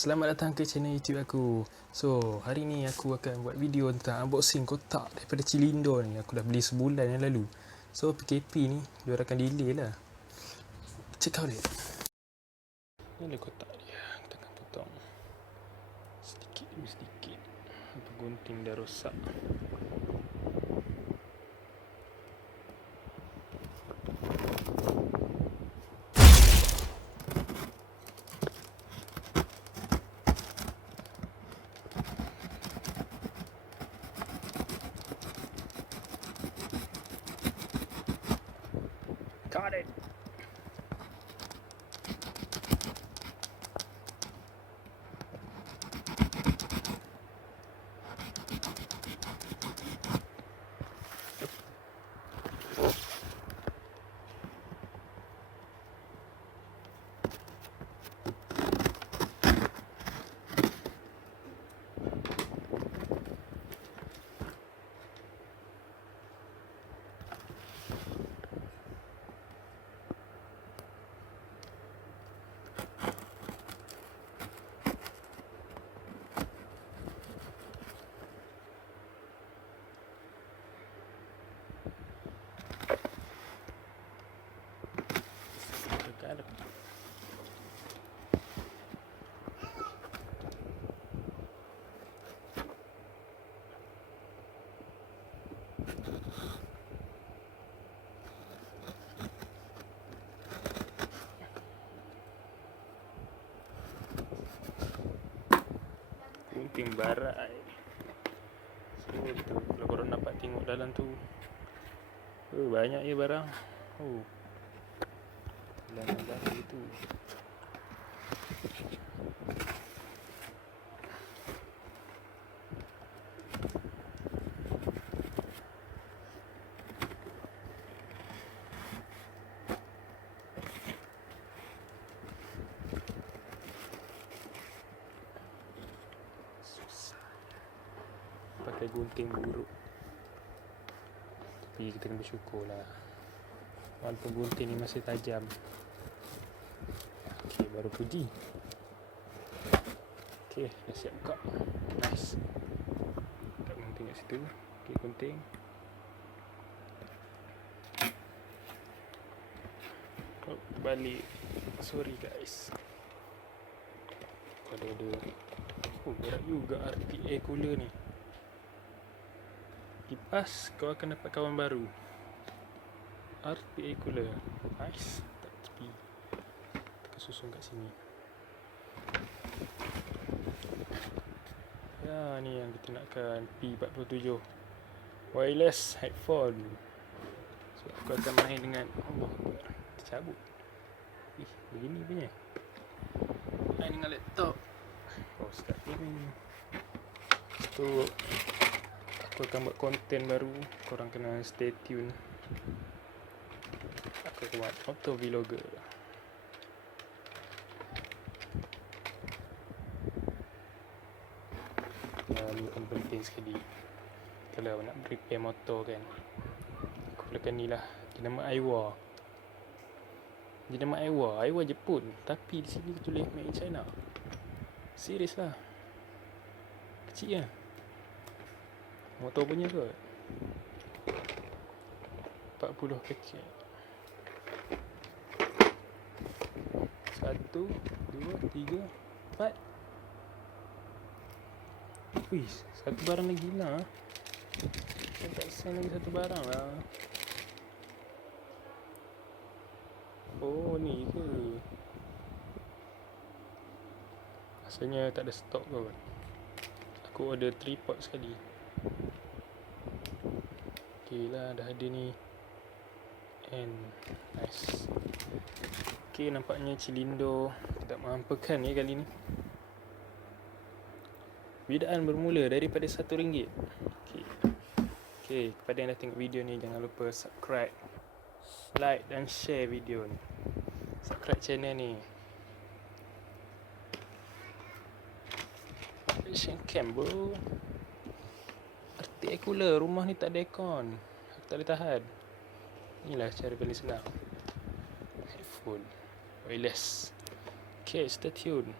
Selamat datang ke channel YouTube aku. So, hari ni aku akan buat video tentang unboxing kotak daripada Chilindo ni. Aku dah beli sebulan yang lalu. So, PKP ni, diorang akan delay lah. Check out it. Ni lah kotak dia. Kita akan potong sedikit demi sedikit. Apa gunting dah rosak. Got it. Gunting barai. So tu, kalau korang dapat tengok dalam tu, banyak je barang. Dalam tu pakai gunting buruk, tapi kita kena bersyukur lah walaupun gunting ni masih tajam. Ok, baru puji. Ok, dah siap buka. Nice. Letak gunting kat situ. Ok, gunting. Balik. Sorry guys, kalau ada berat juga RPA cooler ni. Kipas, kau akan dapat kawan baru. RPA cooler. Nice. Tak tepi. Kita susun kat sini. Ya, ni yang kita nakkan. P47 wireless headphone. So, aku akan main dengan tercabut. Begini punya. Main dengan laptop. Start ini. So, aku akan buat konten baru. Korang kena stay tune. Aku akan buat auto vlogger. Ni pun penting sekali. Kalau nak repair motor kan, aku perlukan ni lah. Dia nama Aiwa. Aiwa Jepun. Tapi di sini tulis made in China. Serius lah. Kecil lah. Motor punya kot. 40 paket. 1, 2, 3, 4. Wih, satu barang lagi lah. Saya tak sign lagi satu barang lah. Oh, ni ke? Rasanya tak ada stok kot. Aku order tripod sekali. Okay lah, dah ada ni. And nice. Okay, nampaknya Chilindo tak mengampakan ni kali ni. Bidaan bermula daripada RM1. Okay, kepada yang dah tengok video ni, jangan lupa subscribe, like dan share video ni. Subscribe channel ni. Action cam bro. RTA cooler. Rumah ni tak ada aircon. Aku tak boleh tahan. Inilah cara paling senang. Headphone wireless. Okay, stay tune.